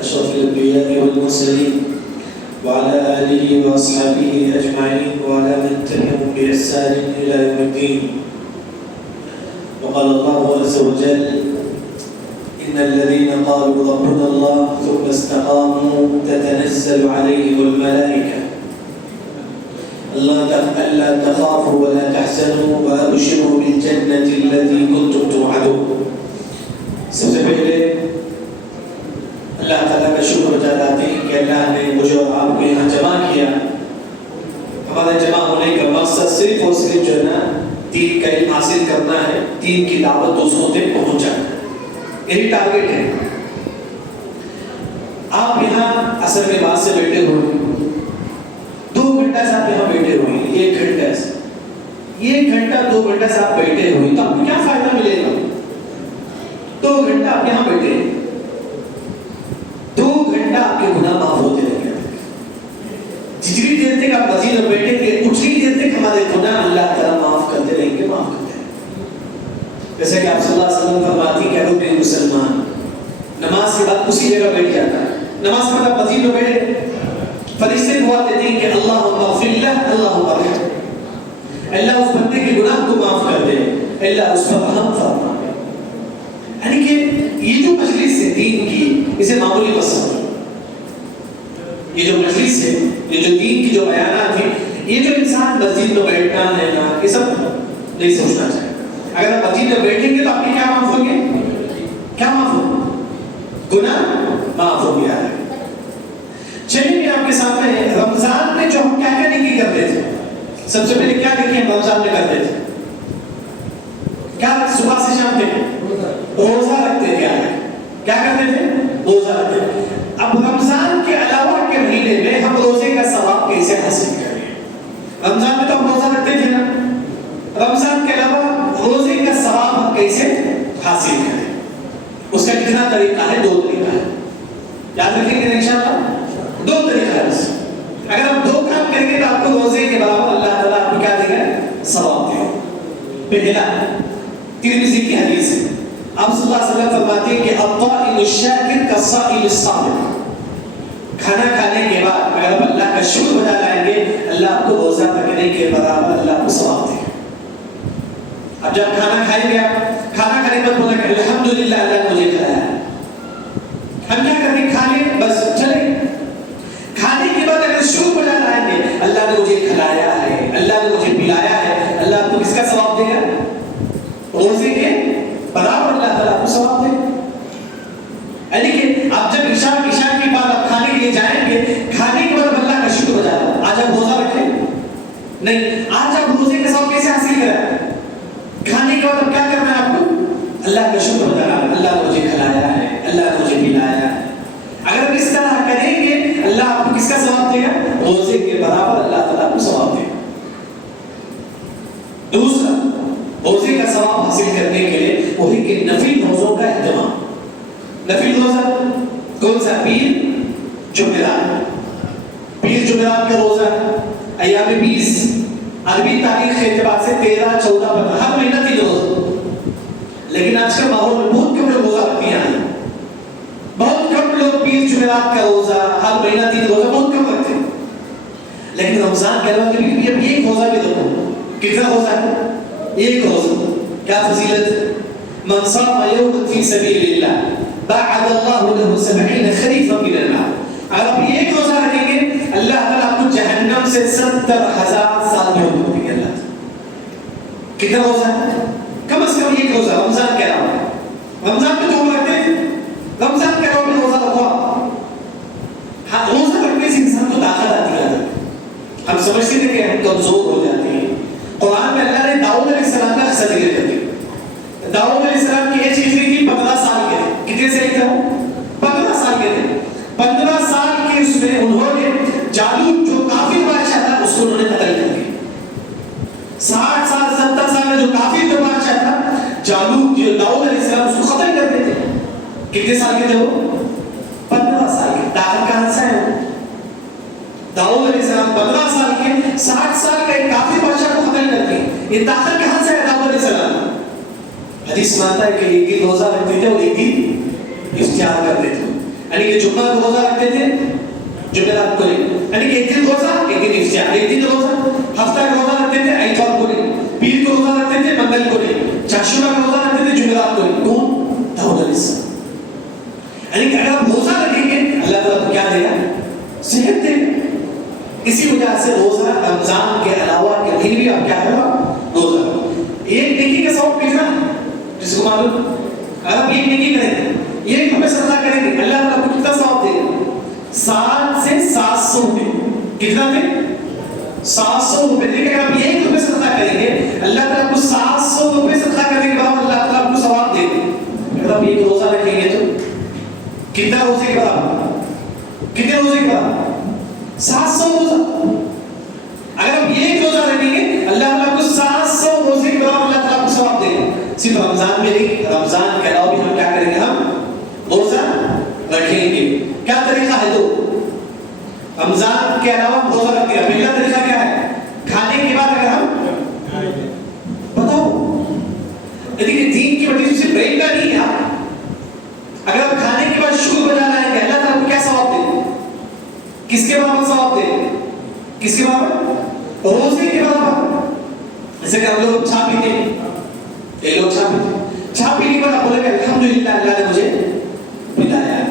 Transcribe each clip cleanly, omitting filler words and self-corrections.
أشرف الأنبياء والمرسلين وعلى آله وأصحابه أجمعين وعلى من تبعهم بإحسان إلى يوم الدين. وقال الله عز وجل: إن الذين قالوا ربنا الله ثم استقاموا تتنزل عليهم الملائكة ألا تخافوا ولا تحزنوا وأبشروا بالجنة التي كنتم توعدون. سب سے پہلے اللہ تعالیٰ کا شکر ادا کرتے ہیں کہ اللہ نے مجھے اور آپ کو یہاں جمع کیا. ہمارے جمع ہونے کا مقصد صرف اور صرف جو ہے نا دین کا علم حاصل کرنا ہے, دین کی دعوت دوسروں تک پہنچانا ہے. یہی ٹارگیٹ ہے. آپ یہاں اثر کے بعد سے بیٹھے ہوئے 2 گھنٹہ سے آپ یہاں بیٹھے ہوئے ہیں. 1 گھنٹہ سے 1 گھنٹہ 2 گھنٹہ سے آپ بیٹھے ہوئے تو آپ کو کیا فائدہ ملے گا؟ 2 گھنٹہ آپ یہاں بیٹھے, 2 گھنٹہ آپ کے گناہ معاف ہوتے رہیں گے. جتنی دیر تک آپ مسجد میں بیٹھیں گے اتنی دیر تک ہمارے گناہ اللہ تعالیٰ معاف کرتے رہیں گے, معاف کرتے رہیں گے. جیسے کہ آپ صلی اللہ علیہ وسلم فرماتی ہیں کہ اگر کوئی مسلمان نماز کے بعد اسی جگہ بیٹھ جاتا ہے, نماز کے بعد مسجد میں بیٹھے, فرشتے دعا دیتے ہیں کہ اللہم اغفر لہ اللہم ارحمہ, اللہ اس بندے کے گناہ کو معاف کر دے, اللہ اس پر رحم فرما. یعنی کہ یہ جو مجلس ہے دین کی, اسے معمولی مت سمجھو. یہ جو مجلس ہے, یہ جو دین کی جو بیانات ہیں, یہ جو انسان مسجد میں بیٹھنا ہے نا, یہ سب نہیں سوچنا چاہیے. اگر آپ مسجد میں بیٹھیں گے تو آپ کے کیا معاف ہوں گے؟ کیا معاف ہوں گے؟ گناہ معاف ہو گیا ہے. چلیے میں آپ کے سامنے رمضان میں جو ہم کیا کیا نیکی کرتے تھے, سب سے پہلے کیا نیکی ہم رمضان میں کرتے تھے؟ کیا صبح سے شام تک روزہ رکھتے تھے. کیا کرتے تھے؟ روزہ رکھتے تھے. اب رمضان کے علاوہ کے مہینے میں ہم روزے کا ثواب کیسے حاصل کریں؟ رمضان میں تو ہم روزہ رکھتے تھے نا, رمضان کے علاوہ روزے کا ثواب ہم کیسے حاصل کریں؟ اس کا کتنا طریقہ ہے؟ 2 طریقہ ہے. یاد رکھیں گے انشاءاللہ 2 طریقہ ہے. اگر آپ 2 کام کریں گے تو آپ کو روزے کے برابر اللہ تعالیٰ آپ کو کیا دے گا؟ ثواب دے گا. پہلا ترمذی کی حدیث ہے, آپ صلی اللہ علیہ وسلم فرماتے ہیں کہ الطائم الشاکر کالصائم الصائم. کھانا کھانے کے بعد اگر آپ اللہ کا شکر ادا کریں گے, اللہ آپ کو روزہ رکھنے کے برابر اللہ آپ کو ثواب دے گا. اب جب کھانا کھائیں گے, آپ کھانا کھانے کے بعد بولیں گے الحمدللہ اللہ نے مجھے کھلایا. ہم کیا کریں گے؟ کھا لیں بس چلیں. کھانے کے بعد اگر شکر ادا کریں گے, اللہ نے مجھے کھلایا ہے, اللہ نے مجھے پلایا ہے, اللہ آپ کو کس کا ثواب دے گا؟ روزے کے برابر اللہ تعالیٰ آپ کو ثواب دے. یعنی کہ آپ جب عشاء کے بعد آپ کھانے کے لیے جائیں گے, کھانے کے بعد اللہ کا شکر ادا کریں. آج آپ روزہ رکھیں نہیں, آج آپ روزے کا ثواب کیسے حاصل کریں؟ کھانے کے بعد اب کیا کرنا ہے آپ کو؟ اللہ کا شکر ادا کریں. اللہ نے مجھے کھلایا ہے, اللہ نے مجھے پلایا ہے. اگر آپ اس طرح کریں گے, اللہ آپ کو کس کا ثواب دے گا؟ روزے کے برابر اللہ تعالیٰ آپ کو ثواب دے گا. دوسرا, روزے کا ثواب حاصل کرنے کے لیے وہی کہ نفل روزوں کا اہتمام. نفل روزہ کون سا؟ پیر جمعرات. پیر جمعرات کا روزہ ایام 20 عربی تاریخ کے اعتبار سے 13, 14, 15 ہر مہینہ 3 روزہ. لیکن آج کا ماحول میں بہت کم لوگ روزہ رکھتے ہیں. بہت کم لوگ پیر جمعرات کا روزہ ہر مہینہ 3 روزہ بہت کم رکھتے ہیں. لیکن رمضان کے علاوہ کبھی اب ایک روزہ بھی رکھو. کتنا روزہ ہے؟ 1 روزہ. کیا فضیلت؟ من صام یوما فی سبیل اللہ بعد اللہ له 70 خریفا من النار. اگر آپ 1 روزہ رکھیں گے, اللہ تعالیٰ آپ کو جہنم سے 70,000 سال میں دور کریں گے. اللہ کتنا روزہ ہے؟ کم از کم 1 روزہ رمضان کے علاوہ. رمضان میں تو رکھتے ہیں, رمضان کے علاوہ روزہ رکھو. ہاں, روزہ رکھنے سے انسان کو طاقت آتی ہے. ہم سمجھتے تھے کہ ہم کمزور ہو جاتے ہیں. قرآن میں اللہ نے داؤد علیہ السلام کا قصہ ذکر کر دیا. داؤد علیہ السلام کی ایج کتنی تھی؟ 15 سال کے تھے. کتنے سے تھے وہ؟ 15 سال کے تھے. 15 سال کے اس میں انہوں نے جالوت جو کافر بادشاہ تھا اس کو انہوں نے قتل کر دیا. 60 سال 70 سال میں جو کافر جو بادشاہ تھا جالوت, جو داؤد علیہ السلام اس کو قتل کر دیتے. کتنے سال کے تھے وہ؟ 15 سال کے. طاقت کہاں سے ہے؟ داؤد علیہ السلام 15 سال کے 60 سال کا ایک کافر بادشاہ کو قتل کرتے ہیں. یہ طاقت کہاں سے ہے داؤد علیہ السلام؟ حدیث مانتا ہے کہ ایک دن روزہ رکھتے تھے اور ایک دن افطار کرتے تھے. یعنی کہ جمعہ کو روزہ رکھتے تھے جمعرات کو نہیں، یعنی کہ ایک دن روزہ ایک دن افطار، ایک دن روزہ ہفتہ کا روزہ رکھتے تھے اتوار کو نہیں، پیر کو روزہ رکھتے تھے منگل کو نہیں، چاشورا کا روزہ رکھتے تھے جمعرات کو نہیں. کون؟ داؤد علیہ السلام. یعنی کہ اگر آپ روزہ رکھیں گے اللہ تعالیٰ کو کیا دے گا؟ صحت دے گا. اسی وجہ سے روزہ رمضان کے علاوہ کبھی بھی آپ کیا کرو؟ روزہ رکھو. ایک نیکی کا ثواب کتنا ہے جس کو معلوم؟ اگر آپ ایک نیکی کریں گے، ایک روپے صدقہ کریں گے، اللہ تعالیٰ کو کتنا ثواب دے گا؟ 7 سے 700 روپے. کتنا دے؟ 700 روپے. لیکن اگر آپ ایک روپے صدقہ کریں گے اللہ تعالیٰ کو 700 روپے صدقہ کرنے کے بعد اللہ تعالیٰ آپ کو ثواب دے گا. اگر آپ ایک روزہ رکھیں گے تو کتنا روزے کے بعد؟ کتنے روزے کے بعد؟ 700 روزہ. اگر آپ ایک روزہ رکھیں گے اللہ تعالیٰ کو 700 روزے کے بعد اللہ تعالیٰ کو ثواب دے گا. صرف رمضان میں نہیں، رمضان کے علاوہ بھی ہم کیا کریں گے؟ ہم روزہ رکھیں گے. کیا طریقہ ہے؟ تو رمضان کے علاوہ ہم روزہ رکھتے ہیں. پہلا طریقہ کیا ہے؟ کھانے کے بعد اگر ہم بتاؤ، لیکن دین کی وجہ سے بریک کا نہیں ہے. اگر آپ کھانے کے بعد شکر بجا لائیں گے اللہ تعالیٰ کو کیا ثواب دے؟ کس کے برابر ثواب دے؟ کس کے برابر؟ روزے کے برابر. جیسے کہ ہم لوگ چائے پیتے ہیں، یہ لوگ چائے پینے کے بعد آپ بولے کہ الحمدللہ اللہ نے مجھے پلایا ہے.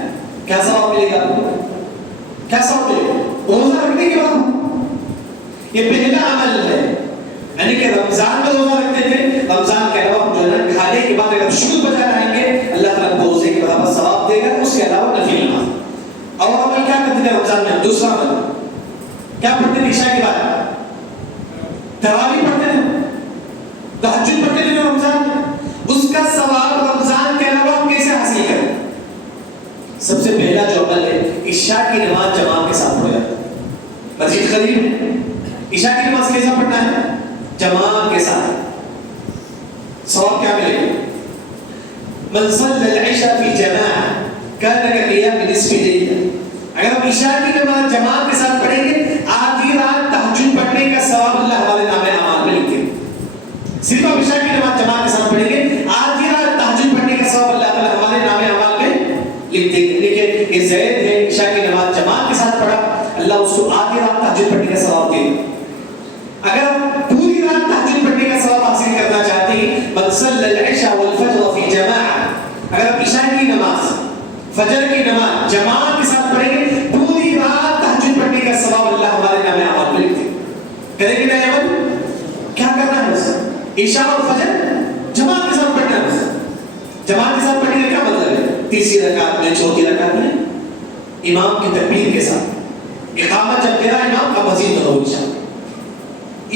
کیا ثواب ملے گا آپ کو؟ کیا ثواب ملے گا؟ روزہ رکھنے کے بعد. یہ پہلا عمل ہے. یعنی کہ رمضان میں روزہ رکھتے تھے، رمضان کے علاوہ جو ہے نا کھانے کے بعد اگر شکر بجا رہیں گے اللہ تعالیٰ کو روزے کے برابر ثواب دے گا. اس کے علاوہ نفل نماز. اور عمل کیا کرتے تھے رمضان میں؟ دوسرا عمل کیا پڑھتے تھے؟ عشاء کے بعد تراویح پڑھتے تھے، تہجد پڑھتے تھے رمضان میں. اس کا ثواب رمضان کے علاوہ ہم کیسے حاصل کریں؟ سب سے پہلا جو عمل ہے عشاء کی نماز جماعت کے ساتھ پڑھا جاتا ہے. مسجد قریب ہے، عشاء کی نماز کیسا پڑھنا ہے؟ جماعت کے ساتھ. ثواب کیا ملے گا؟ من صلى العشاء في جماعة كان كقيام نصف الليل. اگر ہم عشاء کی نماز جماعت کے ساتھ پڑھیں گے آدھی رات تہجد پڑھنے کا ثواب اللہ ہمارے نام اعمال میں لکھ دے گا. صرف ہم عشاء کی نماز جماعت کے ساتھ پڑھیں گے آدھی رات تہجد پڑھنے کا ثواب اللہ تعالیٰ ہمارے نام اعمال میں لکھ دے گا. لیکن یہ زید ہے عشاء کی نماز جماعت کے ساتھ پڑھا اللہ اس کو آدھی رات تہجد پڑھنے کا ثواب دے گا. اگر ہم پوری رات تہجد پڑھنے کا ثواب حاصل کرنا چاہتے ہیں من صلى العشاء والفجر في جماعة، اگر ہم عشاء کی نماز فجر کی نماز جماعت کے ساتھ پڑھیں گے پوری رات تہجد پڑھنے کا ثواب اللہ ہمارے نام اعمال میں لکھ دے گا. کریں گے نا عمل؟ کیا کرنا ہے؟ بس عشاء اور فجر جماعت کے ساتھ پڑھنا ہے. بس جماعت کے ساتھ پڑھنے کا کیا مطلب ہے؟ تیسری رکعت میں چوتھی رکعت میں امام کی تکبیر کے ساتھ اقامت جب تیرا امام کا مزید پڑھو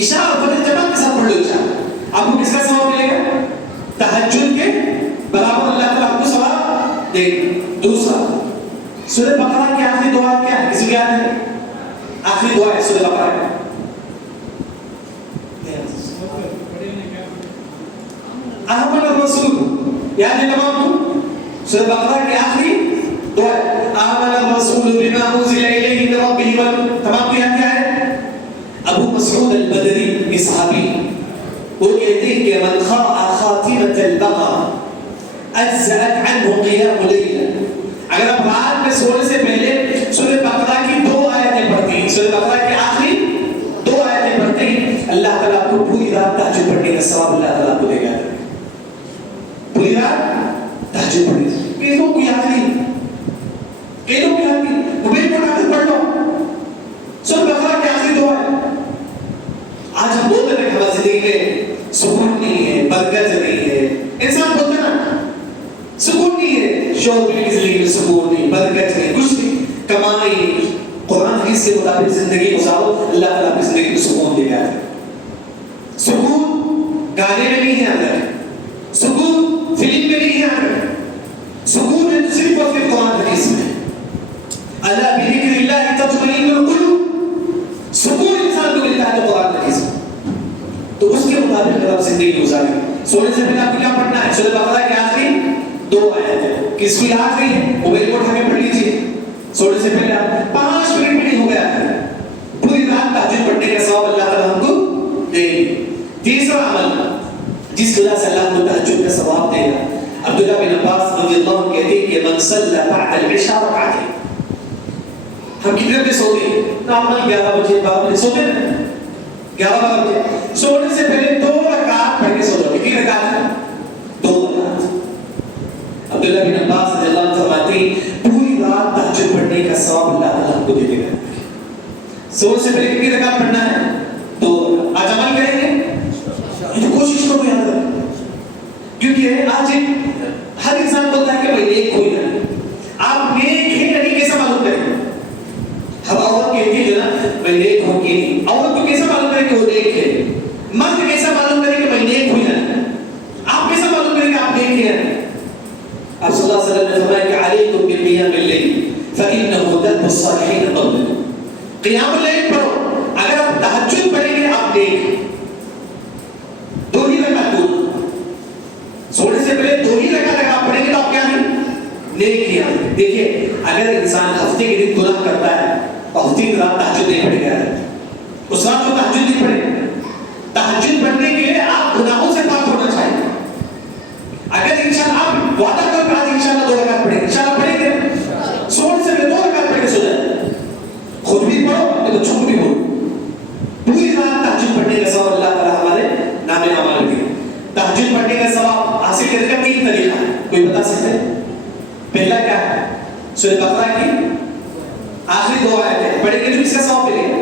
عشاء اور فجر جماعت کے ساتھ پڑھ لو عشاء. آپ کو کس کا ثواب ملے گا؟ تہجد کے برابر اللہ تعالیٰ آپ کو ثواب دے گا. دوسرا سورہ بقرہ کی آخری دعا کیا ہے؟ کسی کو یاد ہے؟ آخری دعا ہے سورہ بقرہ کی آمن الرسول. یاد ہے تمام کو؟ سورہ بقرہ کی آخری دعا ہے آمن الرسول بما انزل الیہ من ربہ. تمام کو یاد کیا ہے؟ ابو مسعود البدری یہ صحابی وہ کہتے ہیں کہ من قرأ خاتمة البقرة اجزأت عنه قيام ليلة. اگر آپ رات میں سونے سے پہلے سورہ بقرہ کی 2 آیتیں پڑھتے ہیں، سورہ بقرہ کی آخری 2 آیتیں پڑھتے ہیں اللہ تعالیٰ آپ کو پوری رات تہجد پڑھنے کا ثواب اللہ تعالیٰ کو دے گا. پوری رات تہجد پڑھنے کا کئی لوگ کو یاد نہیں، کئی لوگ کو یاد نہیں. موبائل پر آخر پڑھ لو سورہ بقرہ کی آخری 2 آیتیں. آج ہم بولتے ہیں کہ ہماری زندگی میں سکون نہیں ہے، برکت نہیں ہے. انسان بولتا نا سکون نہیں ہے، شوق کی زندگی میں سکون نہیں، برکت نہیں، کچھ نہیں، کمائی نہیں. قرآن حدیث کے مطابق زندگی گزارو اللہ تعالیٰ اپنی زندگی میں سکون دے گا. سکون گانے میں نہیں ہے، اندر سکون فلم میں نہیں ہے، اندر سکون ہے صرف اور صرف قرآن حدیث میں. الا بذکر اللہ تطمئن القلوب. سکون انسان کو ملتا ہے تو قرآن حدیث میں. تو اس کے مطابق اگر آپ زندگی گزاریں سونے سے پہلے آپ کو کیا پڑھنا ہے؟ سورہ بقرہ کی آخری 2 آیتیں. کس کی آخری ہے؟ موبائل کو اٹھا کے پڑھ لیجیے. سونے سے پہلے آپ 5 منٹ بھی نہیں ہو گیا پوری رات تہجد پڑھنے کا ثواب اللہ تعالیٰ ہم کو دے گا. تیسرا عمل جس وجہ سے اللہ کو تہجد کا ثواب دے گا. عبداللہ بن عباس رضی اللہ عنہ کہتے ہیں گے من صلی بعد العشاء رکعتين. ہم کتنے بجے سوتے ہیں؟ نارمل 11 بجے 12 بجے سوتے ہیں. 11 بجے سونے سے پہلے 2 رکعت پڑھ کے سو جاؤ. کتنی رکعت ہے؟ 2 رکعت. عبداللہ بن عباس رضی اللہ عنہ فرماتے ہیں پوری رات تہجد پڑھنے کا ثواب اللہ تعالیٰ ہم کو دے دے گا. سونے سے پہلے کتنی رکعت پڑھنا ہے؟ 2 رکعت. آج عمل کریں گے؟ یہ کوشش کرو یاد رکھو. کیونکہ آج ہر انسان بولتا ہے کہ بھائی نیک ہوئی نا. آپ نیک ہیں یا نہیں کیسا معلوم کریں؟ ہم عورت کہتی ہے جو نا بھائی نیک ہو کہ نہیں. عورت کو کیسا معلوم کریں کہ وہ نیک ہے؟ مرد کیسا معلوم کریں کہ بھائی نیک ہوئی نا؟ آپ کیسا معلوم کریں کہ آپ نیک ہیں؟ آپ صلی اللہ علیہ وسلم نے فرمایا کہ علیکم بالقیام باللیل فإنه دأب الصالحین قبلکم. قیام اللیل پڑھو. اگر آپ تہجد پڑھیں گے آپ نیک. 2 ہی رکعت سونے سے پہلے 2 ہی رکعت اگر آپ پڑھیں گے تو آپ کیا نہیں؟ نیک کیا. دیکھیے اگر انسان ہفتے کے دن گناہ کرتا ہے اور ہفتے کی رات تہجد نہیں پڑھے گا, اس رات کو تہجد نہیں پڑھے. تہجد پڑھنے کے لیے آپ گناہوں سے پاک ہونا چاہیے. اگر انشاءاللہ آپ وعدہ کرو کہ آج انشاءاللہ 2 رکعت پڑھیں گے, انشاءاللہ پڑھیں گے. سونے سے پہلے 2 رکعت پڑھ کے سو جائیں. خود بھی پڑھو اپنے بچوں کو بھی بولو. پوری رات تہجد پڑھنے کا ثواب اللہ تعالیٰ ہمارے نام اعمال میں. تہجد پڑھنے کا ثواب حاصل کرنے کا 3 طریقہ ہے. کوئی بتا سکتے ہیں؟ پہلا کیا ہے؟ سورہ بقرہ کی آخری 2 آیتیں پڑھیں گے تو اس کا ثواب ملے گا,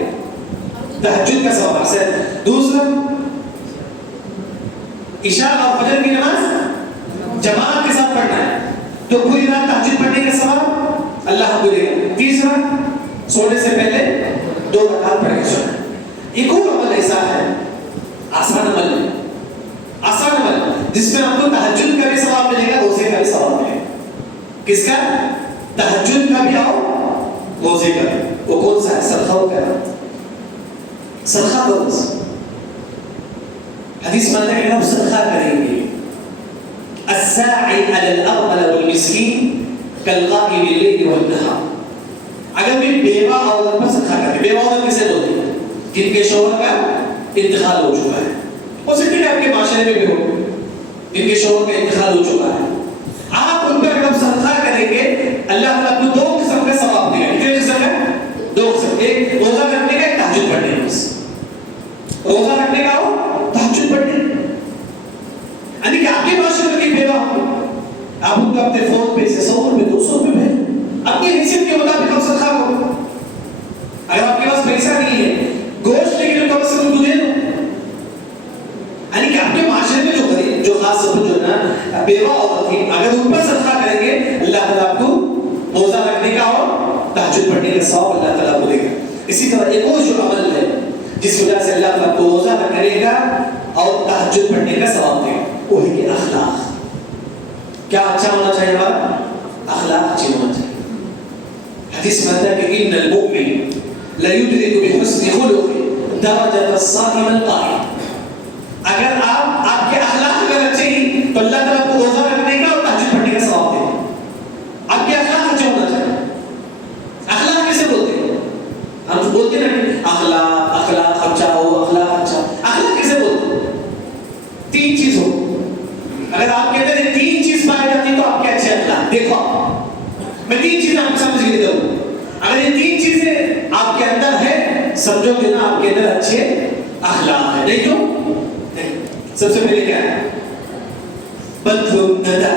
تہجد کا ثواب حاصل. دوسرا عشاء اور فجر کی نماز جماعت کے ساتھ پڑھنا ہے تو پوری رات تہجد پڑھنے کا ثواب اللہ ہم کو دے گا. تیسرا سونے سے پہلے 2 رکعت پڑھ کے سونا. ایک اور عمل ایسا ہے, آسان عمل ہے, آسان عمل جس میں آپ کو تہجد کا بھی ثواب ملے گا, روزے کا بھی ثواب ملے گا. کس کا؟ تہجد کا بھی اور روزے کا بھی. وہ کون سا ہے؟ صدقہ و خیرات. صدقہ کرو. حدیث میں آتا ہے کہ آپ صدقہ کریں گے. الساعی علی الارمل والمسکین کالقائم باللیل والنہار. اگر بھی بیوہ عورت پر صدقہ کریں. بیوہ عورت کسے بولتے ہیں؟ جن کے شوہر کا انتقال ہو چکا ہے. ہو سکتا ہے آپ کے معاشرے میں بھی ہو جن کے شوہر کا انتقال ہو چکا ہے. آپ ان پر اگر صدقہ کریں گے اللہ تعالیٰ آپ کو 2 قسم کا ثواب دے گا. کتنے قسم ہے؟ 2 قسم. ایک روزہ رکھنے کا, ایک تہجد پڑھنے کا. روزہ رکھنے کا اور تہجد پڑھنے کا. یعنی کہ آپ کے معاشرے میں بیوہ آپ ان کو اپنے فون پہ سے 100 روپے 200 روپے بھیجیں. اپنی حیثیت کے مطابق آپ صدقہ کرو. اگر آپ کے پاس پیسہ نہیں ہے گوشت لے کے کم سے کم دے دو. یعنی کہ آپ کے معاشرے میں جو غریب جو خاص طور پر جو نا بیوہ عورت تھی اگر ان پر صدقہ کریں گے اللہ تعالیٰ آپ کو روزہ رکھنے کا اور تہجد پڑھنے کا ثواب اللہ تعالیٰ کو دے گا. اسی طرح ایک اور جو عمل ہے جس وجہ سے اللہ تعالیٰ کو روزہ رکھنے کا اور تہجد پڑھنے کا ثواب دے گا, وہ ہے کہ اخلاق. کیا اچھا ہونا چاہیے؟ ہمارا اخلاق اچھے ہونا چاہیے. حدیث میں آتا ہے کہ ان المؤمن ليدرك بحسن خلقه درجة الصائم القائم. اگر آپ کے اخلاق اگر اچھے ہیں تو اللہ تعالیٰ کو روزہ رکھنے کا اور تہجد پڑھنے کا ثواب دے گا. آپ کے اخلاق اچھے ہونا چاہیے. اخلاق کیسے بولتے ہیں؟ ہم بولتے ہیں نا اخلاق اچھا ہو, اخلاق اچھا. اخلاق کیسے بولتے ہیں؟ 3 چیز ہو. اگر آپ کہتے ہیں 3 چیز پائی جاتی تو آپ کے اچھے اخلاق. دیکھو میں 3 چیزیں آپ کو سمجھ کے دیتا ہوں. اگر یہ 3 چیزیں آپ کے اندر ہے سمجھو کہ نا آپ کے اندر اچھے اخلاق ہے. نہیں تو سب سے پہلے کیا ہے؟ بذل الندى.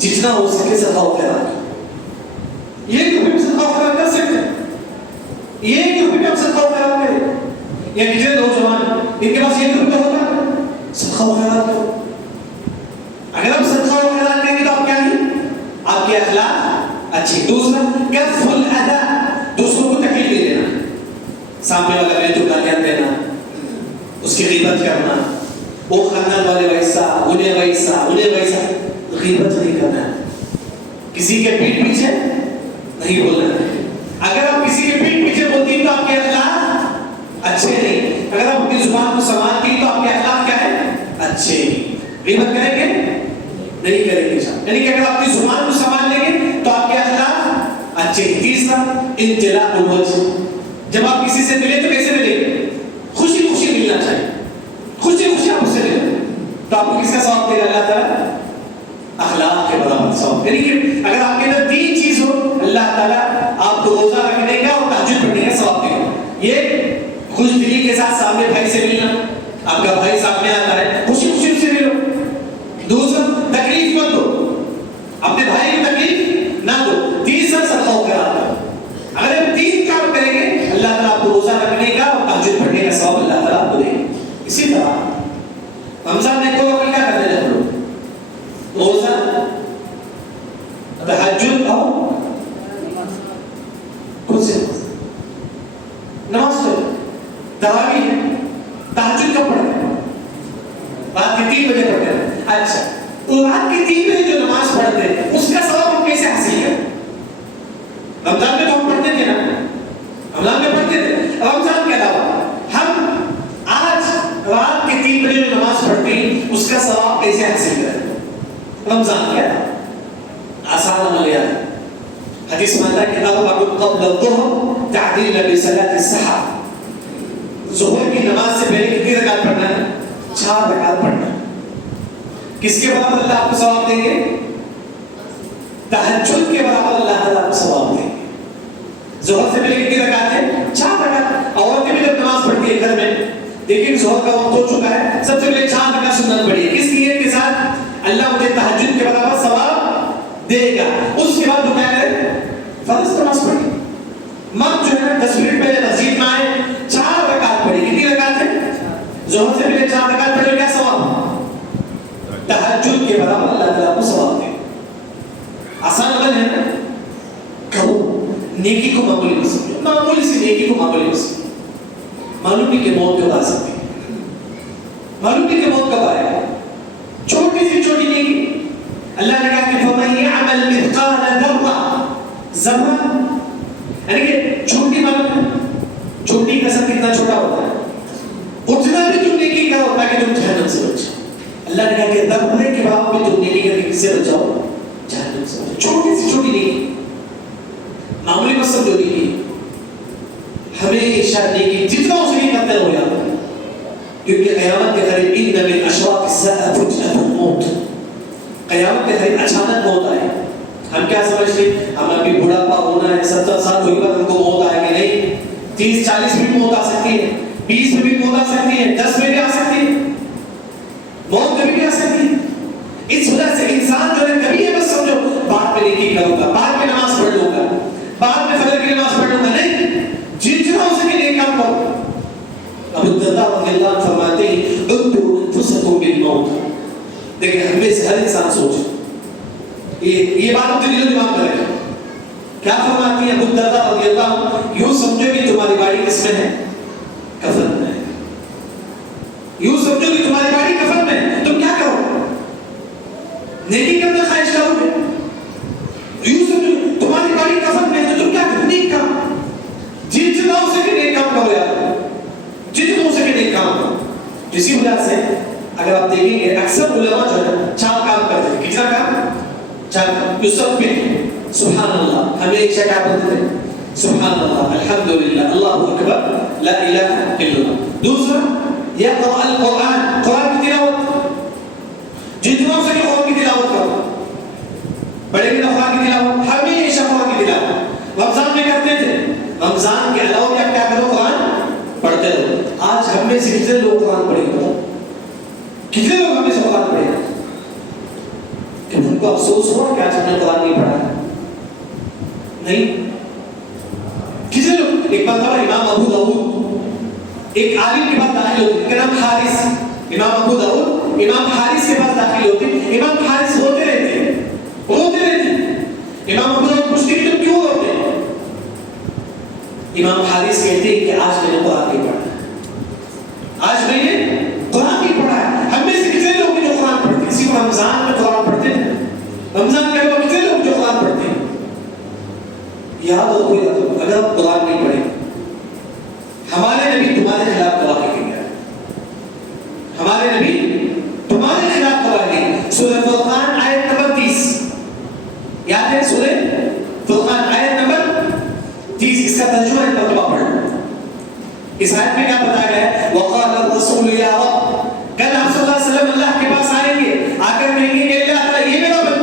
جتنا ہو سکے صدقہ و خیرات. 1 روپے میں صدقہ و خیرات کر سکتے ہیں. 1 روپے میں آپ صدقہ و خیرات کریں. یا کتنے نوجوان ان کے پاس 1 روپے ہوگا صدقہ و خیرات کرو. اگر آپ صدقہ و خیرات کریں گے تو آپ کیا ہیں؟ آپ کے اخلاق اچھے. دوسرا کف الاذى. دوسروں کو تکلیف دے دینا. سامنے والا میں تو گالیاں دینا, اس کی غیبت کرنا, وہ خاندان والے ویسا انہیں ویسا. غیبت نہیں کرنا. کسی کے پیٹ پیچھے نہیں بولنا. اگر آپ کسی کے پیٹ پیچھے بولتی ہیں تو آپ کے اخلاق اچھے نہیں. اگر آپ اپنی زبان کو سنبھالتی ہیں تو آپ کے اخلاق کیا ہے؟ اچھے نہیں. غیبت کریں گے نہیں کریں گے. یعنی کہ اگر آپ اپنی زبان کو سنبھال لیں گے تو آپ کے اخلاق اچھے. تیسرا انطلاق الوجہ. جب آپ کسی سے ملے تو کیسے ملیں گے؟ خوشی خوشی ملنا چاہیے. خوشی خوشی آپ اس سے ملیں تو آپ کو کس کا ثواب دے گا اللہ تعالیٰ؟ اخلاق کے برابر ثواب. یعنی کہ اگر آپ کے اندر 3 چیز ہو اللہ تعالیٰ آپ کو روزہ رکھنے کا اور تہجد پڑھنے کا ثواب دے گا. یہ خوش دلی کے ساتھ سامنے بھائی سے ملنا, آپ کا بھائی سامنے آتا ہے خوشی خوشی سے ملو. دوسرا تکلیف مت دو, اپنے بھائی کو تکلیف نہ دو. تیسرا صدقہ و خیرات کرو. اگر ہم 3 کام کریں گے اللہ تعالیٰ آپ کو روزہ رکھنے کا اور تہجد پڑھنے کا ثواب اللہ تعالیٰ آپ کو دے گا. اسی طرح رمضان میں 2 وقت کیا کرتے ہیں لوگ؟ روزہ, تہجد اور خود سے نماز پڑھو. تراویح ہے, تہجد کب پڑھتے ہیں؟ رات کے 3 بجے پڑھتے ہیں. اچھا, رات کے 3 بجے جو نماز پڑھتے ہیں اس کا ثواب ہم کیسے حاصل کریں؟ رمضان میں تو ہم پڑھتے تھے نا, رمضان میں پڑھتے تھے. رمضان کے علاوہ ہم آج رات کے 3 بجے جو نماز پڑھتے ہیں اس کا ثواب کیسے حاصل کریں؟ رمضان کیا ہے آسان عمل ہے. حدیث میں آتا ہے کہ اربع قبل الظہر تعدیل بصلاۃ السحر. ظہر کی نماز سے پہلے کتنی رکعت پڑھنا ہے؟ 4 رکعت پڑھنا ہے. کس کے برابر اللہ آپ کو ثواب دیں گے؟ تہجد کے برابر اللہ تعالیٰ آپ کو ثواب دیں گے. ظہر سے پہلے کتنی رکعت ہے؟ 4 رکعت. عورتیں بھی جب نماز پڑھتی ہے گھر میں, لیکن ظہر کا وقت ہو چکا ہے, سب سے پہلے 4 رکعت سنت پڑھی ہے. کس نیت کے ساتھ؟ اللہ مجھے تہجد کے برابر ثواب دے گا. اس کے بعد وہ کیا کرے؟ فرض نماز پڑھی. مرد جو ہے 10 منٹ پہلے مسجد میں آئے, 4 رکعت پڑھی. کتنی رکعت ہے؟ ظہر سے پہلے 4 رکعت پڑھی. کیا ثواب؟ تہجد کے برابر اللہ تعالیٰ کو ثواب دے. آسان عمل ہے نا. کرو, نیکی کو معمولی مت سمجھو. معمولی سی نیکی کو معمولی مت سمجھو. معلوم نہیں کہ موت کب آ سکتی ہے, معلوم نہیں کہ موت کب آئے گا. چھوٹی سی چھوٹی نیکی. اللہ نے کہا کہ فَمَن يَعْمَلْ مِثْقَالَ ذَرَّةٍ, ذرہ یعنی کہ چھوٹی معلوم ہے, چھوٹی قسم کتنا چھوٹا ہوتا ہے, اتنا بھی تم نیکی کا ہوتا ہے کہ تم جہنم سے بچ جاؤ. اللہ نے کہا کہ ذرے کے بعد بھی تم نیکی کر کے کس سے بچ جاؤ؟ جہنم سے بچ جاؤ. چھوٹی سی چھوٹی نیکی, معمولی مت سمجھو نیکی. ہمیشہ نیکی جتنا ہو سکے کرتے رہو یار, کیونکہ قیامت کے قریب ان من اشراط الساعة فجأة الموت. قیامت کے قریب اچانک موت آئے. ہم کیا سمجھتے ہیں ہم ابھی بڑھاپا ہونا ہے, 70 سال ہوئی بعد ہم کو موت آئے گی. نہیں, 30-40 میں موت آ سکتی ہے, 20 میں بھی موت آ سکتی ہے, 10 میں بھی آ سکتی ہے, موت کبھی بھی آ سکتی ہے. اس وجہ سے انسان جو ہے کبھی یہ مت سمجھو بعد میں نیکی کروں گا, بعد میں نماز پڑھ لوں گا, بعد میں فجر کی نماز پڑھ لوں گا. نہیں, جتنا ہو سکے نیک کام کرو. ابو الدرداء رضی اللہ عنہ فرماتے ہیں اُدْبِرُوا أَنفُسَكُمْ بِالْمَوْتِ. دیکھیں ہم میں سے ہر انسان سوچے, یہ بات اپنے دل و دماغ میں رکھیں. کیا فرماتی ہے ابو الدرداء رضی اللہ عنہ؟ یوں سمجھو کہ تمہاری باڑی کس میں ہے؟ کفن میں ہے. یوں سمجھو کہ تمہاری باڑی کفن میں ہے, تم کیا کرو؟ نیکی کرنے خواہش کرو گے. یوں سمجھو تمہاری باڑی کفن میں ہے تو تم کیا کرو؟ نیک کام. جتنا ہو سکے نیک کام کرو یار, جتنا ہو سکے نیک کام کرو. اسی وجہ سے اگر آپ دیکھیں گے اکثر علماء جو ہے 4 کام کرتے ہیں. کتنا کام؟ 4 کام. یسبح سبحان اللہ, ہمیشہ کیا بولتے ہیں؟ سبحان اللہ, الحمدللہ, اللہ اکبر, لا الہ الا اللہ. دوسرا یقرأ القرآن, قرآن کی تلاوت. جتنا ہو سکے قرآن کی تلاوت کرو. بڑے بھی قرآن کی تلاوت, ہمیشہ قرآن کی تلاوت. رمضان میں کرتے تھے, رمضان کے علاوہ بھی آپ کیا کرو؟ قرآن پڑھتے رہو. آج ہم میں سے کتنے لوگ قرآن پڑھیں گے؟ کتنے لوگ ہمیں سے قرآن پڑھیں گے؟ کہ ان کو افسوس ہوا کہ آج ہم نے قرآن نہیں پڑھا. نہیں, کتنے لوگ. ایک مرتبہ امام ابو داؤد ایک عالم کے پاس داخل ہوتے, ان کا نام حارث. امام ابو داؤد امام حارث کے پاس داخل ہوتے. امام حارث روتے رہتے, روتے رہتے. امام ابو داؤد پوچھتے کہ تم کیوں روتے؟ امام حارث کہتے ہیں کہ آج میں نے قرآن نہیں پڑھا, آج میں نے قرآن نہیں پڑھا ہے. ہم میں سے کتنے لوگ جو قرآن پڑھتے ہیں؟ اسی کو رمضان میں قرآن پڑھتے ہیں. رمضان کے بعد کتنے لوگ جو قرآن پڑھتے ہیں؟ یاد رکھو, اگر آپ قرآن نہیں پڑھیں, ہمارے نبی تمہارے خلاف گواہی دیں گے. ہمارے نبی تمہارے خلاف گواہی دیں گے. سورہ فرقان آیت نمبر 30 یاد ہے؟ سورہ فرقان آیت نمبر 30, اس کا ترجمہ ایک مرتبہ پڑھنا. اس آیت میں کیا بتایا گیا ہے؟ وقال الرسول یا رب. کل آپ صلی اللہ علیہ وسلم اللہ کے پاس آئیں گے, آ کر کہیں گے کہ اللہ تعالیٰ یہ میرا بندہ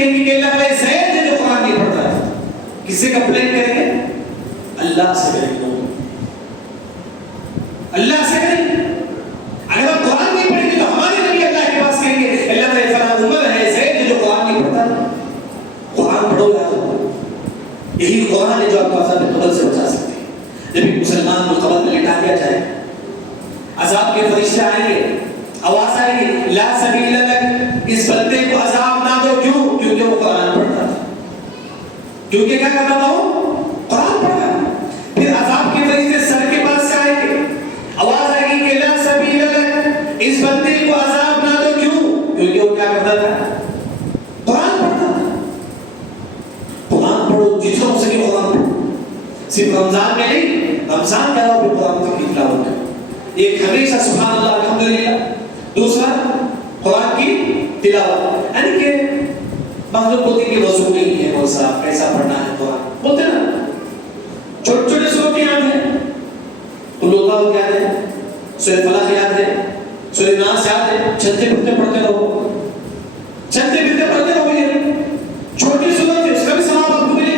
کہیں گے کہ اللہ تعالیٰ زید ہے جو قرآن نہیں پڑھتا ہے، کس سے کمپلین کریں گے؟ اللہ سے کریں گے، اللہ سے کریں گے۔ اگر ہم قرآن نہیں پڑھیں گے تو ہمارے نبی اللہ کے پاس کہیں گے اللہ تعالیٰ فلاں عمر ہے زید ہے جو قرآن نہیں پڑھتا۔ قرآن پڑھو یار، یہی قرآن ہے جو آپ کو عذاب قبر سے بچا سکتے ہیں۔ جب ایک مسلمان کو قبر میں لٹا دیا جائے، عذاب کے فرشتے آئیں گے، آواز آئے گی لا سبیل لک، اس بندے کو عذاب نہ دو، کیوں؟ کیونکہ وہ قرآن پڑھتا تھا، کیونکہ کیا کرتا تھا وہ؟ قرآن پڑھتا۔ پھر عذاب کے فرشتے سر کے پاس سے آئیں گے، آواز آئے گی کہ لا سبیل لک، اس بندے کو عذاب نہ دو، کیوں؟ کیونکہ وہ کیا کرتا تھا؟ قرآن پڑھتا تھا۔ قرآن پڑھو، جتنا ہو سکے قرآن پڑھو، صرف رمضان میں نہیں، رمضان کا بھی قرآن کی تلاوت کرو۔ ایک ہمیشہ سبحان اللہ الحمدللہ، دوسرا قرآن کی تلاوت۔ یعنی کہ بعض لوگ بولتے ہیں کہ وضو نہیں ہے، موسیٰ کیسا پڑھنا ہے قرآن، بولتے ہیں نا، چھوٹے چھوٹے سورتیں یاد ہیں، قل اللہ یاد ہے، سورہ فلق یاد ہے، سورہ ناس یاد ہے، چلتے پھرتے پڑھتے رہو، چلتے پھرتے پڑھتے رہو، یہ چھوٹی سورت ہے، اس کا بھی ثواب آپ کو ملے۔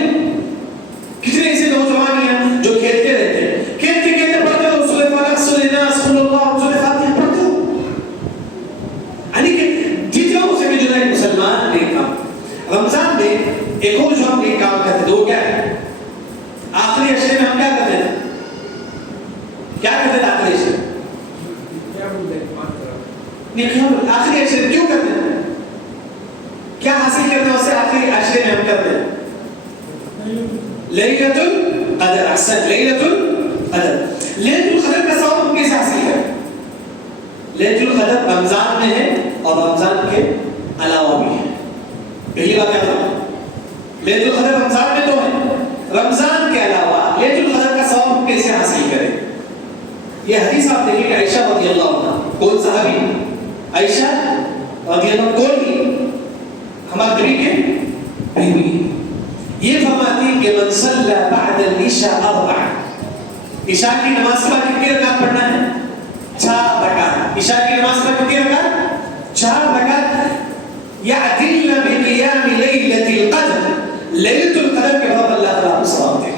کتنے ایسے نوجوان ہیں جو کھیلتے رہتے ہیں، کھیلتے کھیلتے پڑھتے رہو، سورہ فلق، سورہ ناس، قل اللہ، سورہ فاتحہ پڑھتے رہو۔ یعنی کہ جتنا ہو سکے جو ہے مسلمان نیک کام۔ رمضان میں ایک اور جو ہم نیک کام کرتے ہیں وہ کیا ہے؟ آخری عشرے میں ہم کیا کرتے ہیں؟ کیا کرتے ہیں آخری عشرے؟ آخری عشرے کیوں کرتے ہیں؟ کیا حاصل کرتے ہیں اس سے آخری عشرے میں ہم کرتے ہیں؟ لیلۃ القدر، احسن، لیلۃ القدر۔ لیلۃ القدر کا ثواب ہم کیسے حاصل کریں؟ لیلۃ القدر رمضان میں ہے اور رمضان کے علاوہ بھی ہے، پہلی بات کیا تھا؟ لیلۃ القدر رمضان میں تو ہے، رمضان کے علاوہ لیلۃ القدر کا ثواب ہم کیسے حاصل کریں؟ یہ حدیث آپ دیکھیں کہ عائشہ رضی اللہ عنہا، کون صحابی؟ عائشہ رضی اللہ عنہ، کون کی؟ ہمارے نبی کے بیوی۔ یہ فرماتی کہ من صلی بعد العشاء اربع، عشاء کی نماز کے بعد کتنی رکعت پڑھنا ہے؟ 4 رکعت۔ عشاء کی نماز کے بعد کتنی رکعت؟ 4 رکعت۔ یعدل بقیام لیلۃ القدر، لیلۃ القدر کے برابر اللہ تعالیٰ کو ثواب دے گا۔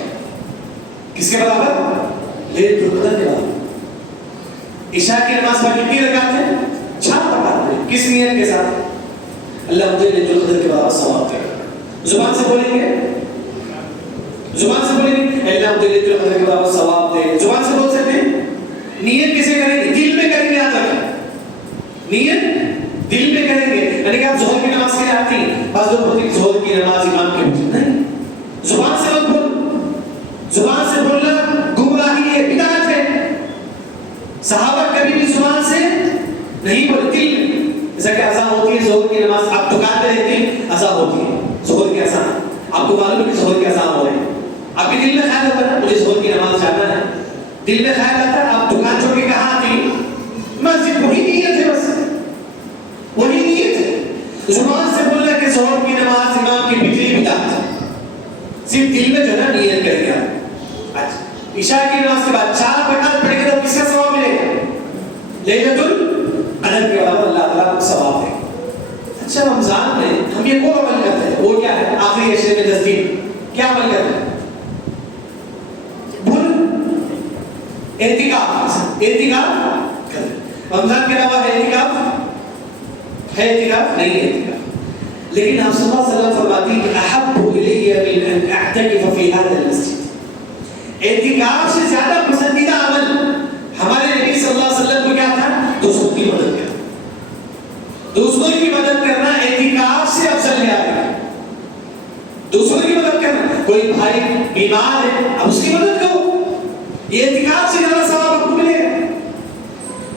کس کے برابر؟ لیلۃ القدر کے برابر۔ عشاء کی نماز کے بعد کتنی رکعت ہے؟ 4 رکعت۔ کس نیت کے ساتھ؟ اللہ مجھے لیلۃ القدر کے برابر ثواب دے گا۔ زبان سے بولیں گے، زبان سے بولیں گے اللہ مجھے لیلۃ القدر کے برابر ثواب دے، زبان سے بول سکتے ہیں۔ نیت کیسے کریں گے؟ دل میں کریں گے، یاد رکھیں، نیت دل میں کریں گے۔ یعنی کہ آپ ظہر کی نماز کے لیے آتی ہیں، بعض لوگ بولتے ہیں ظہر کی نماز امام کے پیچھے، نہیں، زبان سے مت بول، زبان سے بولنا گمراہی ہے، بدعت ہے۔ صحابہ کبھی بھی زبان سے نہیں بولتے، جیسا کہ اذان ہوتی ہے ظہر کی نماز، آپ دکان پہ رہتے ہیں اذان ہوتی ہے ظہر کی اذان، آپ کو معلوم ہے کہ ظہر کی اذان ہو رہی ہے، آپ کے دل میں خیال ہوتا ہے مجھے ظہر کی نماز جانا ہے، دل میں خیال آتا ہے، آپ دکان چھوڑ کے کہاں آتی؟ مسجد، وہی نیت ہے، بس وہی نیت ہے۔ زبان سے بولنا کہ ظہر کی نماز امام کے پیچھے بدعت ہے، صرف دل میں جو ہے نا نیت کریں گے آپ۔ اچھا، عشاء کی نماز کے بعد 4 رکعت پڑھیں گے تو کس کا ثواب ملے گا؟ لیلۃ القدر کے برابر اللہ تعالیٰ کو ثواب دے گا۔ اچھا، رمضان میں ہم یہ اور عمل کرتے ہیں، وہ کیا ہے؟ آخری عشرے میں 10 دن کیا عمل کرتے ہیں؟ اعتکاف، اعتکاف کرتے ہیں۔ رمضان کے علاوہ ہے اعتکاف؟ ہے اعتکاف؟ نہیں ہے اعتکاف، لیکن آپ صلی اللہ علیہ وسلم فرماتی ہیں کہ احب الی من ان اعتکف فی هذا المسجد، اعتکاف سے زیادہ پسندیدہ عمل ہمارے نبی صلی اللہ علیہ وسلم کو کیا تھا؟ دوسروں کی مدد کرنا، دوسروں کی مدد کرنا اعتکاف سے افضل ہے۔ دوسروں کی مدد کرنا، کوئی بھائی بیمار ہے اب اس کی مدد کرو، یہ اعتکاف سے زیادہ ثواب آپ کو ملے گا۔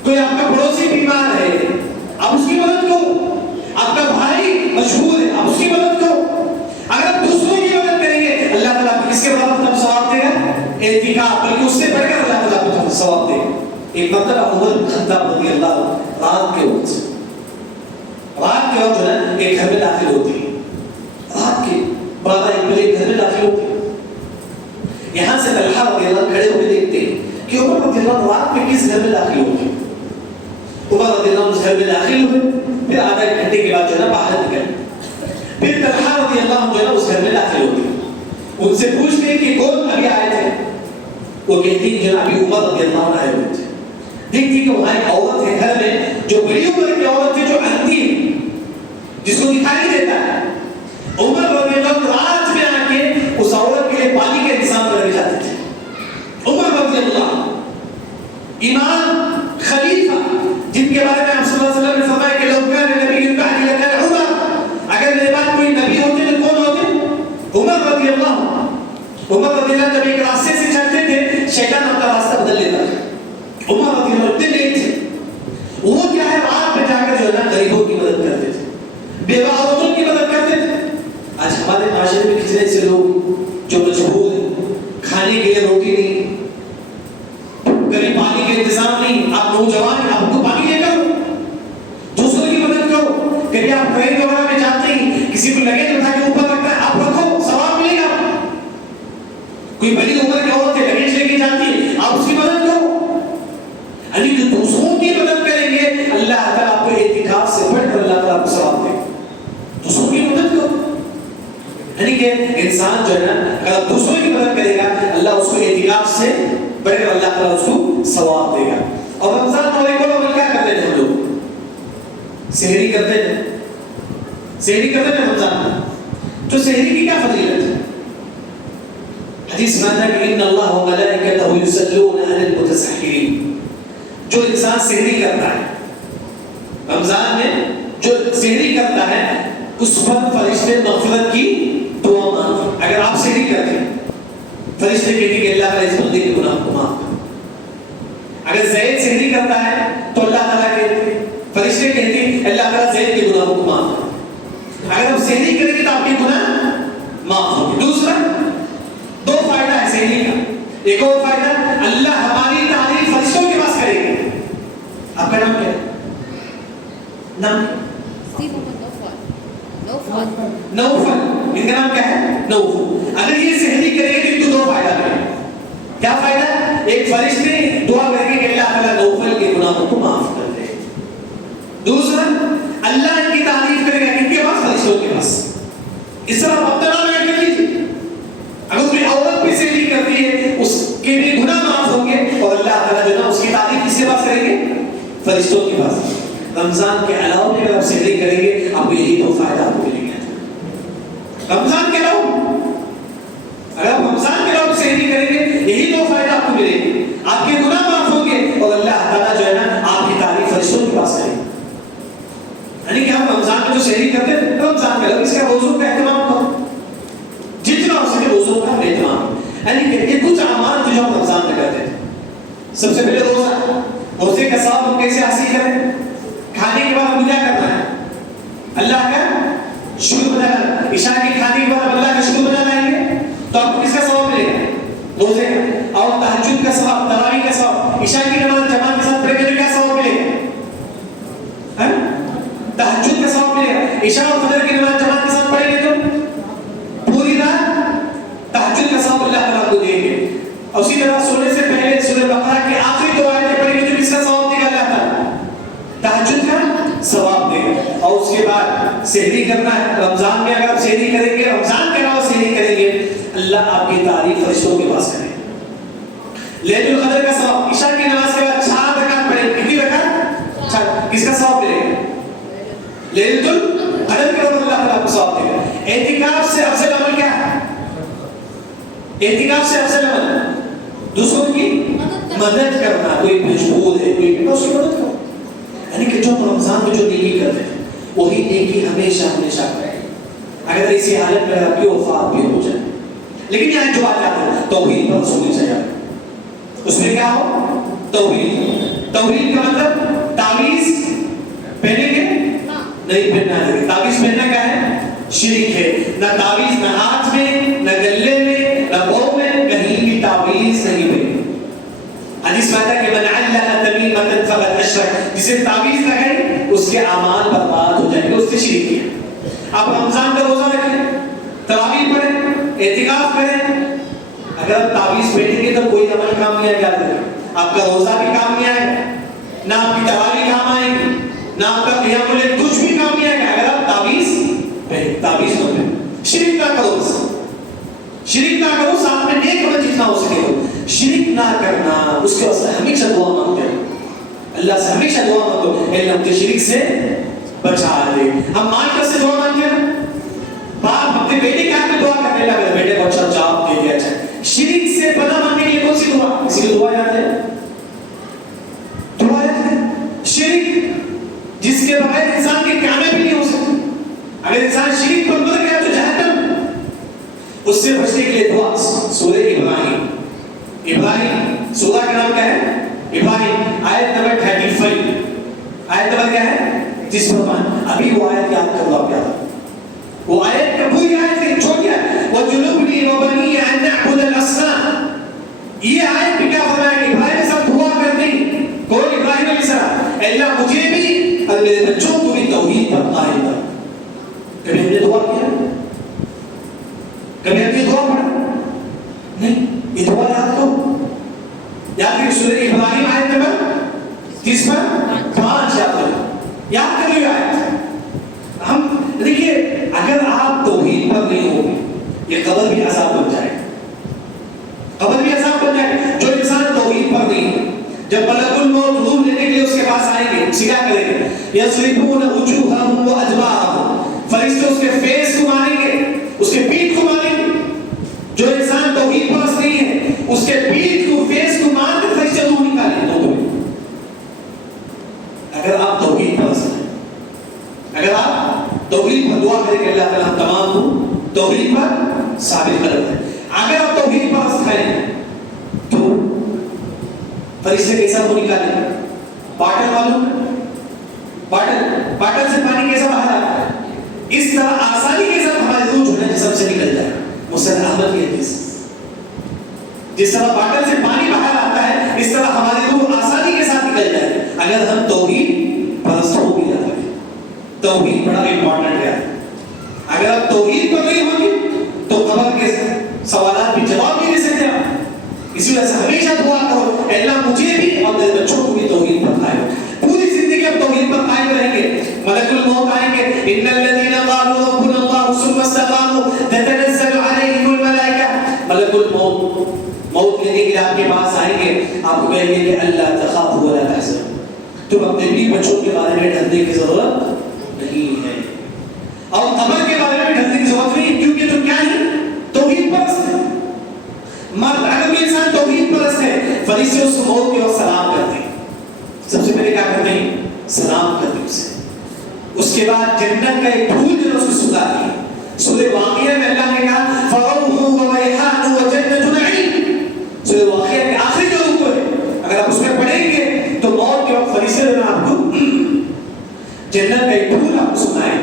کوئی آپ کا پڑوسی بیمار ہے اب اس کی مدد کرو، آپ کا بھائی مشہور ہے اب اس کی مدد کرو۔ اگر آپ دوسروں کی مدد کریں گے اللہ تعالیٰ آپ کو کس کے برابر تب ثواب دے گا؟ اعتکاف، بلکہ اس سے بڑھ کر اللہ تعالیٰ آپ کو ثواب دے گا۔ ایک مرتبہ عمر بن خطاب رضی اللہ عنہ رات کے وقت جو ہے ایک گھر میں داخل ہوتی ہے، رات کے 12-1 بجے گھر میں داخل ہوتی ہے۔ یہاں سے طلحہ رضی اللہ عنہ کھڑے ہوئے دیکھتے ہیں کہ عمر رضی اللہ عنہ رات میں کس گھر میں داخل ہوتی ہے۔ عمر رضی اللہ عنہ اس گھر میں داخل ہوئے، پھر آدھا ایک گھنٹے کے بعد جو ہے باہر نکلے، پھر طلحہ ان سے پوچھتے ہیں کہ کون ابھی آئے تھے؟ وہ کہتی ہیں جناب عمر رضی اللہ عنہ آئے ہوئے تھے. دیکھتی کہ وہاں ایک عورت ہے گھر میں جو بڑی عمر کی عورت ہے جو اندھی ہے جس کو دکھائی نہیں دیتا ہے. عمر رضی اللہ عنہ رات میں آ کے اس عورت کے لیے پانی کا انتظام کر کے جاتے تھے. عمر رضی اللہ امام خلیفہ جن کے بارے میں آپ صلی اللہ علیہ وسلم نے فرمایا کہ لو کان نبی بعدی لکان عمر، اگر میرے بعد کوئی نبی ہوتے تو کون ہوتے؟ عمر رضی اللہ. عمر رضی اللہ جب ایک راستے سے چلتے تھے شیطان اپنا راستہ بدل لیتا تھا. عمر رضی اللہ اتنے نیک تھے، وہ کیا ہے رات میں جا کر جو ہے نا غریبوں کی مدد کرتے تھے، بیوہ عورتوں کی مدد کرتے تھے. آج ہمارے معاشرے میں کتنے ایسے لوگ جو مجبور ہیں، کھانے کے لیے روٹی نہیں، کبھی پانی کا انتظام نہیں. آپ نوجوان ہیں، آپ کو پانی لے کرو، دوسروں کی مدد کرو. کبھی آپ ٹرین وغیرہ میں جاتے ہیں، کسی کو لگے تو اٹھا کے اوپر رکھنا ہے، آپ رکھو، ثواب ملے گا. کوئی بڑی عمر کی عورت ہے لگیج لے کے جاتی ہے، آپ اس کی مدد کرو. یعنی جو دوسروں کی مدد کریں گے اللہ تعالیٰ آپ کو اعتکاف سے بڑھ کر اللہ تعالیٰ آپ کو ثواب دے گا. دوسروں کی مدد کرو، یعنی کہ انسان جو ہے نا اگر دوسروں کی مدد کرے گا اللہ اس کو اعتکاف سے بڑھ کر اللہ تعالیٰ اس کو ثواب دے گا. اور رمضان اور ایک اور عمل کیا کرتے ہیں ہم لوگ؟ سحری کرتے ہیں. سحری کرتے ہیں رمضان میں. تو سحری کی کیا فضیلت ہے؟ حدیث میں آتا ہے کہ ان اللہ و ملائکتہ یصلون علی المتسحرین. جو انسان سحری کرتا ہے رمضان میں، جو سحری کرتا ہے اس پر فرشتے مغفرت کی دعا مانگتے. اگر آپ سحری کرتے ہیں فرشتے کہتے ہیں کہ اللہ تعالیٰ اس بندے کے گناہ کو معاف کر. اگر زید سحری کرتا ہے تو اللہ تعالیٰ کہتے ہیں، فرشتے کہتے ہیں اللہ تعالیٰ زید کے گناہوں کو معاف کر. اگر آپ سحری کریں گے تو آپ کے گناہ معاف ہوں گے. دوسرا دو فائدہ ہے سحری کا. ایک اور فائدہ اللہ ہماری تعریف فرشتوں کے پاس کرے گا. آپ کا نام کیا ہے؟ نام نوفل. ان کا نام کیا ہے؟ نوفل. اگر یہ سحری کرے گا تو ان کو دو فائدہ ملے. کیا فائدہ؟ ایک فرشتے دعا کریں گے کہ اللہ تعالیٰ نوفل کے گناہوں کو معاف کر دے. دوسرا اللہ ان کی تعریف کرے گا کن کے پاس؟ فرشتوں کے پاس. اس طرح آپ اپنا نام ایڈ کر لیجیے. اگر کوئی عورت بھی سحری کرتی ہے اس کے بھی گناہ معاف ہوں گے اور اللہ تعالیٰ جو ہے اس کی تعریف کس کے پاس کریں گے؟ فرشتوں کے پاس. رمضان کے علاوہ بھی اگر آپ سحری کریں گے آپ کو یہی دو فائدہ آپ کو ملیں گے. رمضان کے علاوہ اگر آپ رمضان کے علاوہ سحری کریں گے یہی دو فائدہ آپ کو ملیں گے. آپ کے گناہ معاف ہوں گے اور اللہ تعالیٰ جو ہے نا آپ کی تعریف فرشتوں کے پاس کریں گے. یعنی کہ ہم رمضان میں جو سحری کرتے ہیں رمضان کے علاوہ اس کا روزوں کا اہتمام کرو جتنا ہو سکے. روزوں کا اہتمام یعنی کہ یہ کچھ اعمال جو ہم رمضان میں کرتے ہیں. سب سے پہلے روزہ. روزے کا ثواب ہم کیسے حاصل کریں؟ کھانے کے بعد ہم کیا کرنا ہے؟ اللہ کا شکر بجانا. عشاء کے کھانے کے بعد اللہ کا شکر بجانا ہے تو آپ کو کس کا ثواب ملے گا؟ روزے کا. اور تہجد کا ثواب، تراویح کا ثواب. عشاء کی نماز جماعت کے ساتھ پڑھیں گے تو کیا ثواب ملے گا؟ تہجد کا ثواب ملے گا. عشاء اور فجر کی نماز جماعت کے ساتھ پڑھیں گے تو پوری رات تہجد کا ثواب اللہ تعالیٰ کو دیں گے. اور اسی طرح سونے سے پہلے سورہ بقرہ کے آخری دو آیتیں پڑھیں گے تو کس کا ثواب دے گا؟ اللہ تعالیٰ تہجد کا ثواب دے گا. اور اس کے بعد سحری کرنا ہے. رمضان میں اگر آپ سحری کریں گے، رمضان کے علاوہ سحری کریں گے، اللہ آپ کی تعریف فرشتوں کے پاس کرے گا. لیلۃ القدر کا ثواب. عشاء کی نماز کے بعد 4 رکعت پڑھیں. کتنی رکعت؟ 4. کس کا ثواب ملے گا؟ لیلۃ القدر کے بعد اللہ تعالیٰ کو ثواب دے گا. اعتکاف سے افضل عمل کیا ہے؟ اعتکاف سے افضل عمل دوسروں کی مدد کرنا. کوئی مجبور ہے، کوئی اس کی مدد کرو. یعنی کہ جو ہم رمضان میں جو نیکی کرتے ہیں وہی نیکی ہمیشہ ہمیشہ کریں. اگر اسی حالت میں آپ کی وفات بھی ہو جائے. لیکن یہاں جو بات یاد ہے توحید پر رسول چاہیے. اس میں کیا ہو؟ توحید. توحید کا مطلب تعویذ پہنیں گے نہیں پہننا ہے. تعویذ پہننا کیا ہے؟ شرک ہے. نہ تعویذ نہ ہاتھ میں، نہ گلے میں، نہ پاؤں میں، کہیں بھی تعویذ نہیں پہنی. حدیث میں آتا ہے کہ من علق تمیمۃ فقد اشرک. جسے تعویذ لگائی اس کے اعمال برباد ہو جائیں گے، اس نے شرک کیا. آپ رمضان کا روزہ رکھیں، تراویح پڑھیں، اعتکاف کریں. اگر آپ تعویذ پہنیں گے تو کوئی عمل کام نہیں آئے گا. آپ کا روزہ بھی کام نہیں آئے گا، نہ آپ کی تراویح کام آئے گی، نہ آپ کا قیام اللیل، کچھ بھی کام نہیں آئے گا اگر آپ تعویذ پہنیں. تعویذ نہ پہنیں. شرک نہ کرو. شرک اس کے واسطے ہمیشہ دعا مانگتے ہیں، اللہ سے ہمیشہ دعا مانگو اے اللہ مجھے شرک سے بچا دے. ہم ماں کا سے دعا مانگتے ہیں، باپ اپنے بیٹے کے حق میں دعا کرتے ہیں اللہ میرے بیٹے کو اچھا جاب دے دیا. اچھا شرک سے پناہ مانگنے کے لیے کون سی دعا؟ کسی کی دعا یاد ہے؟ دعا یاد ہے؟ شرک جس کے بغیر انسان کی کامیابی نہیں ہو سکتی. اگر انسان شرک پر مر گیا تو جہنم. اس سے بچنے کے لیے دعا سورہ ابراہیم. ابراہیم سورہ کا نام کیا ہے؟ ابراہیم. آیت نمبر 35. آیت نمبر کیا ہے؟ جس پر ابھی وہ آیت یاد کر لو. کیا وہ آیت کا پوری آیت کی چھوٹی ہے وَجُنُوبْنِي وَبَنِيَّ أَن نَعْبُدَ الْأَصْنَامَ. یہ آیت بھی کیا فرمایا کہ ابراہیم کے ساتھ دعا کرتے ہیں. کون؟ ابراہیم علیہ السلام. اللہ مجھے بھی اور میرے بچوں کو بھی توحید پر قائم کر. کبھی ہم نے دعا کیا؟ کبھی ہم نے دعا پڑھا؟ نہیں. یہ دعا یاد کرو. یاد کرو سورہ ابراہیم آیت نمبر 30 پر 5 یاد کرو. یاد کر لو آیت. ہم دیکھیے اگر آپ توحید پر نہیں ہو یہ قبر بھی عذاب بن جائے. قبر بھی عذاب بن جائے. جو انسان توحید پر نہیں ہے جب ملک الموت روح لینے کے لیے اس کے پاس آئیں گے سیدھا کریں گے یضربون وجوہہم وادبارہم. فرشتے اس کے فیس کو ماریں گے اس کے پیٹھ کو ماریں گے. جو انسان توحید پرست نہیں ہے اس کے پیٹھ کو فیس کو مار کر فرشتے روح نکالیں گے. اگر آپ توحید پرست ہیں اگر آپ توحید پر دعا کریں کہ اللہ تعالیٰ ہم تمام کو توحید پر ثابت قدم ہے. اگر آپ توحید پرست ہیں تو فرشتے کیسا وہ نکالیں؟ باٹل معلوم باٹل سے پانی کیسا باہر آتا ہے؟ اس طرح آسانی کے ساتھ ہمارے روح جو ہے جسم سے نکل جائے. مسلم احمد کی حدیث جس طرح باٹل سے پانی باہر آتا ہے اس طرح ہماری روح آسانی کے ساتھ نکل جائے اگر ہم توحید پرست ہو بھی جاتے ہیں. توحید بڑا امپورٹنٹ ہے. اگر آپ توحید پر نہیں ہوں گے تو قبر کے سوالات بھی جواب نہیں دے سکتے آپ. اسی وجہ سے ہمیشہ دعا کرو اے اللہ مجھے بھی اور میرے بچوں کو بھی توحید پر قائم. پوری زندگی ہم توحید پر قائم رہیں گے. ملک الموت آئیں گے ان الذين قالوا ربنا الله ثم استقاموا تتنزل عليهم الملائکہ. ملک الموت موت لینے کے لیے آپ کے پاس آئیں گے آپ کو کہیں گے کہ اللہ تخافوا ولا تحزنوا. تم اپنے بیوی بچوں کے بارے میں ڈرنے کی ضرورت نہیں ہے اور قبر کے بارے میں ڈرنے کی ضرورت نہیں کیونکہ تم کیا ہے توحید پرست ہے. مرد اگر کوئی انسان توحید پرست ہے فرشتے اس کو موت کے وقت سلام کرتے ہیں. سب سے پہلے کیا کرتے ہیں؟ سلام کرتے ہیں اسے. اس کے بعد جنت کا ایک پھول جو اس کو سکھاتی ہے. سورہ واقعہ میں اللہ نے کہا فروح و ریحان و جنت نعیم. سورہ واقعہ کے آخری جو رکوع ہے اگر آپ اس میں پڑھیں گے تو موت کے وقت فرشتے جو آپ کو جنت کا ایک پھول آپ کو سنائیں.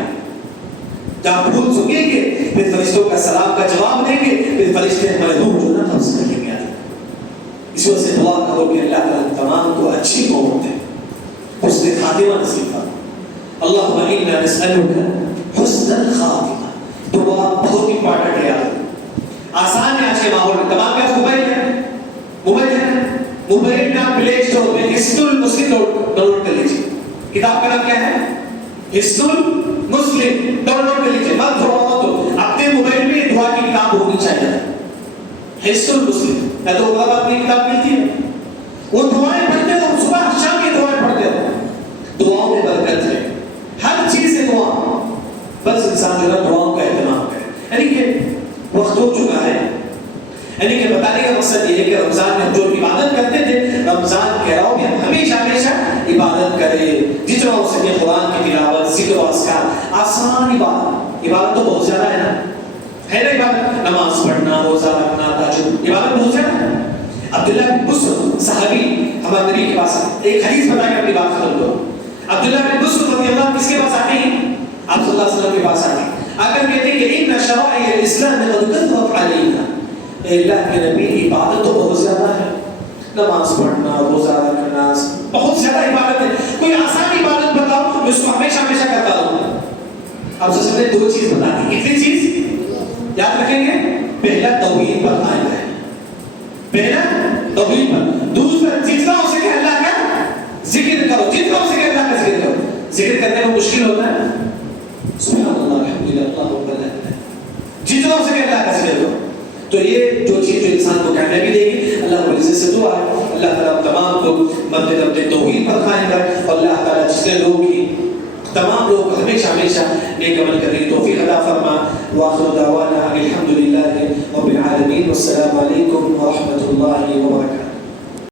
جب پھول سنیں گے پھر فرشتوں کا سلام کا جواب دیں گے پھر فرشتے ہمارے روح جو نا قبض کر لیں گے. اس وجہ سے دعا کرو کہ اللہ تعالیٰ تمام کو اچھی موت دے حسن خاتمہ نصیب فرمائے. اللہم انا نسألک حسن الخاتمہ. دعا بہت امپورٹنٹ ہے یار. آسان ہے آج کے ماحول میں تمام کا موبائل کا پلے اسٹور میں حسن المسلم ڈاؤنلوڈ کر لیجیے. کتاب کا نام کیا ہے؟ حسن المسلم. ڈاؤنلوڈ کر لیجیے. مت دعا تو اپنے موبائل میں دعا کی کتاب ہونی چاہیے. حسن المسلم یا تو وہ اپنی کتاب ملتی ہے وہ دعائیں پڑھتے ہو صبح شام کی دعائیں پڑھتے ہو. دعاؤں میں برکت ہے. ہر چیز سے دعا بس انسان جو ہے دعاؤں کا اہتمام کرے. یعنی کہ وقت ہو چکا ہے. یعنی کہ بتانے کا مقصد یہ ہے کہ رمضان میں ہم جو عبادت کرتے تھے رمضان کہہ رہا ہوں کہ ہم ہمیشہ عبادت کریں. جتنا ہو سکے قرآن کی تلاوت ذکر و اذکار آسان عبادت تو بہت زیادہ ہے نا عبادت. نماز پڑھنا روزہ رکھنا تہجد عبادت بہت زیادہ ہے. عبداللہ بن بسر صحابی ہمارے نبی کے پاس ایک حدیث بتا کے اپنی بات ختم کرو. عبداللہ بن بسر رضی اللہ عنہ کس کے پاس آتے ہیں؟ آپ صلی اللہ علیہ وسلم کے پاس آتے ہیں. اگر کہتے ہیں کہ ان شرائع الاسلام قد كثرت علينا. اے اللہ کے نبی عبادت تو بہت زیادہ ہے. نماز پڑھنا روزہ رکھنا بہت زیادہ عبادت ہے. کوئی آسان عبادت بتاؤ میں اس کو ہمیشہ کرتا رہوں. اب سب سے دو چیز بتا دی. کتنی چیز یاد رکھیں گے؟ پہلا توحید پر قائم رہے. پہلا توحید پر. دوسرا جتنا ہو سکے اللہ کا ذکر کرو. جتنا ہو سکے اللہ کا ذکر کرو. ذکر کرنے میں مشکل ہوتا ہے سبحان اللہ الحمدللہ اللہ اکبر. جتنا ہو سکے اللہ کا ذکر کرو. تو یہ جو چیز جو انسان کو کامیابی دے گی، اللہ رب العزت سے دعا ہے اللہ تعالیٰ تمام کو مد توحید پر قائم رکھے، اور اللہ تعالیٰ جتنے لوگ کی تمام لوگ کو ہمیشہ ہمیشہ نیک عمل کرنے کی توفیق عطا فرما۔ وآخر دعوانا الحمد للہ رب العالمین، والسلام علیکم ورحمۃ اللہ وبرکاتہ۔